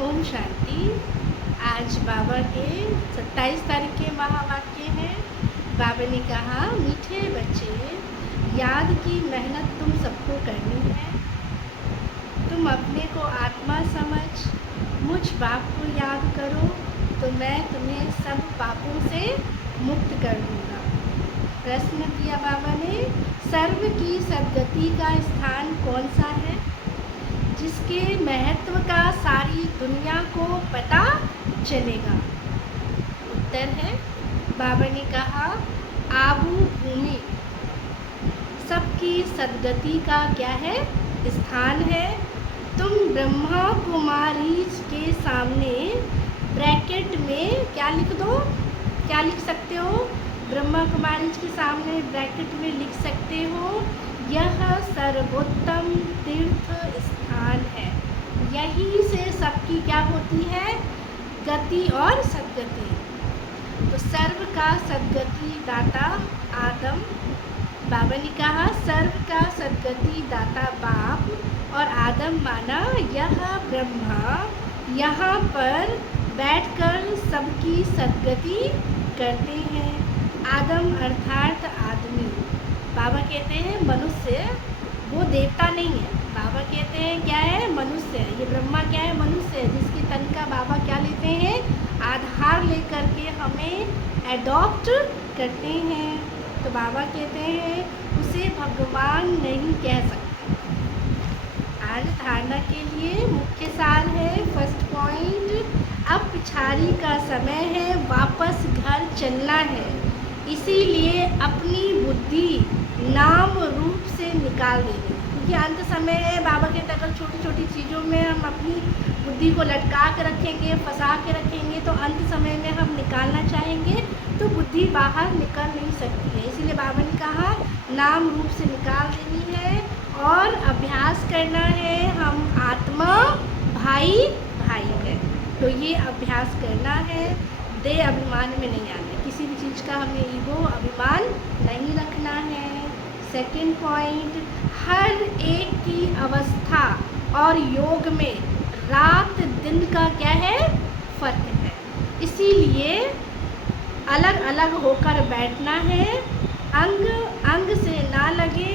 ओम शांति। आज बाबा के 27 तारीख के महावाक्य हैं। बाबा ने कहा, मीठे बच्चे, याद की मेहनत तुम सबको करनी है। तुम अपने को आत्मा समझ मुझ बाप को याद करो तो मैं तुम्हें सब पापों से मुक्त कर दूंगा। प्रश्न किया बाबा ने, सर्व की सद्गति का स्थान कौन सा है जिसके महत्व का सारी दुनिया को पता चलेगा? उत्तर है, बाबा ने कहा, आबू भूमि सबकी सद्गति का क्या है? स्थान है। तुम ब्रह्मा कुमारी के सामने ब्रैकेट में क्या लिख दो? क्या लिख सकते हो? ब्रह्मा कुमारी के सामने ब्रैकेट में लिख सकते हो, यह सर्वोत्तम तीर्थ स्थान है। यहीं से सबकी क्या होती है? गति और सद्गति। तो सर्व का सद्गति दाता आदम। बाबा ने कहा, सर्व का सद्गति दाता बाप और आदम माना यह ब्रह्मा यहाँ पर बैठकर सबकी सद्गति करते हैं। आदम अर्थात आदमी। बाबा कहते हैं मनुष्य, वो देवता नहीं है। बाबा कहते हैं क्या है? मनुष्य। ये ब्रह्मा क्या है? मनुष्य, जिसके तन का बाबा क्या लेते हैं? आधार लेकर के हमें एडॉप्ट करते हैं। तो बाबा कहते हैं उसे भगवान नहीं कह सकते। आज धारणा के लिए मुख्य सार है, फर्स्ट पॉइंट, अब पिछाड़ी का समय है, वापस घर चलना है। इसीलिए अपनी बुद्धि नाम रूप से निकाल देनी, क्योंकि अंत समय है। बाबा कहते अगर छोटी छोटी चीज़ों में हम अपनी बुद्धि को लटका के रखेंगे, फंसा के रखेंगे, तो अंत समय में हम निकालना चाहेंगे तो बुद्धि बाहर निकल नहीं सकती है। इसीलिए बाबा ने कहा नाम रूप से निकाल देनी है और अभ्यास करना है। हम आत्मा भाई भाई है, तो ये अभ्यास करना है। देह अभिमान में नहीं आना है, किसी भी चीज़ का हमें ईगो अभिमान नहीं रखना है। सेकंड पॉइंट, हर एक की अवस्था और योग में रात दिन का क्या है? फर्क है। इसीलिए अलग अलग होकर बैठना है, अंग अंग से ना लगे।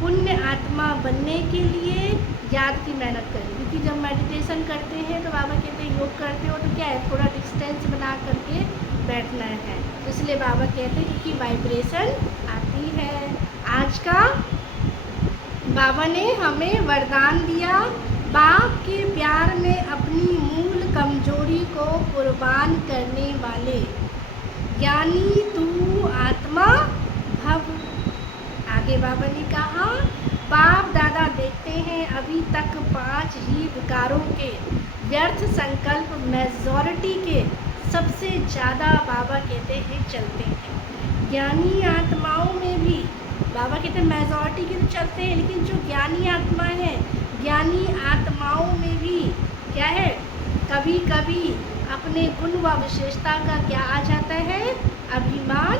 पुण्य आत्मा बनने के लिए याद की मेहनत करें, क्योंकि जब मेडिटेशन करते हैं तो बाबा कहते हैं योग करते हो तो क्या है? थोड़ा डिस्टेंस बना करके बैठना है। तो इसलिए बाबा कहते हैं क्योंकि वाइब्रेशन आती है। आज का बाबा ने हमें वरदान दिया, बाप के प्यार में अपनी मूल कमजोरी को कुर्बान करने वाले, यानी तू आत्मा भव। आगे बाबा ने कहा, बाप दादा देखते हैं अभी तक 5 ही विकारों के व्यर्थ संकल्प मेजॉरिटी के सबसे ज़्यादा बाबा कहते हैं चलते हैं। ज्ञानी आत्माओं में भी बाबा कहते हैं मेजॉरिटी के तो चलते हैं, लेकिन जो ज्ञानी आत्मा है, ज्ञानी आत्माओं में भी क्या है? कभी कभी अपने गुण व विशेषता का क्या आ जाता है? अभिमान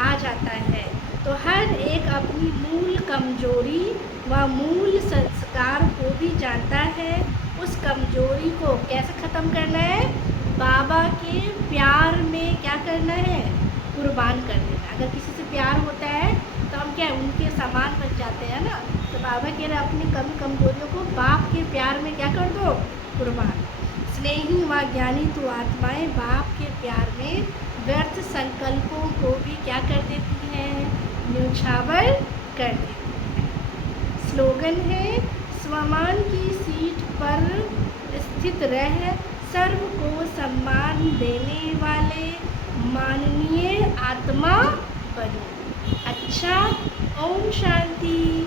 आ जाता है। तो हर एक अपनी मूल कमजोरी व मूल संस्कार को भी जानता है। उस कमजोरी को कैसे ख़त्म करना है? बाबा के प्यार में क्या करना है? कुर्बान कर देना। अगर किसी से प्यार होता है तो हम क्या है? उनके समान बन जाते हैं ना। तो बाबा कह रहे अपनी कमजोरियों को बाप के प्यार में क्या कर दो? कुर्बान। स्नेही व ज्ञानी तो आत्माएं बाप के प्यार में व्यर्थ संकल्पों को भी क्या कर देती हैं? न्यौछावर कर देती हैं। स्लोगन है, स्वमान की सीट पर स्थित रह सर्व को सम्मान देने वाले माननीय आत्मा बनो। अच्छा, ओम शांति।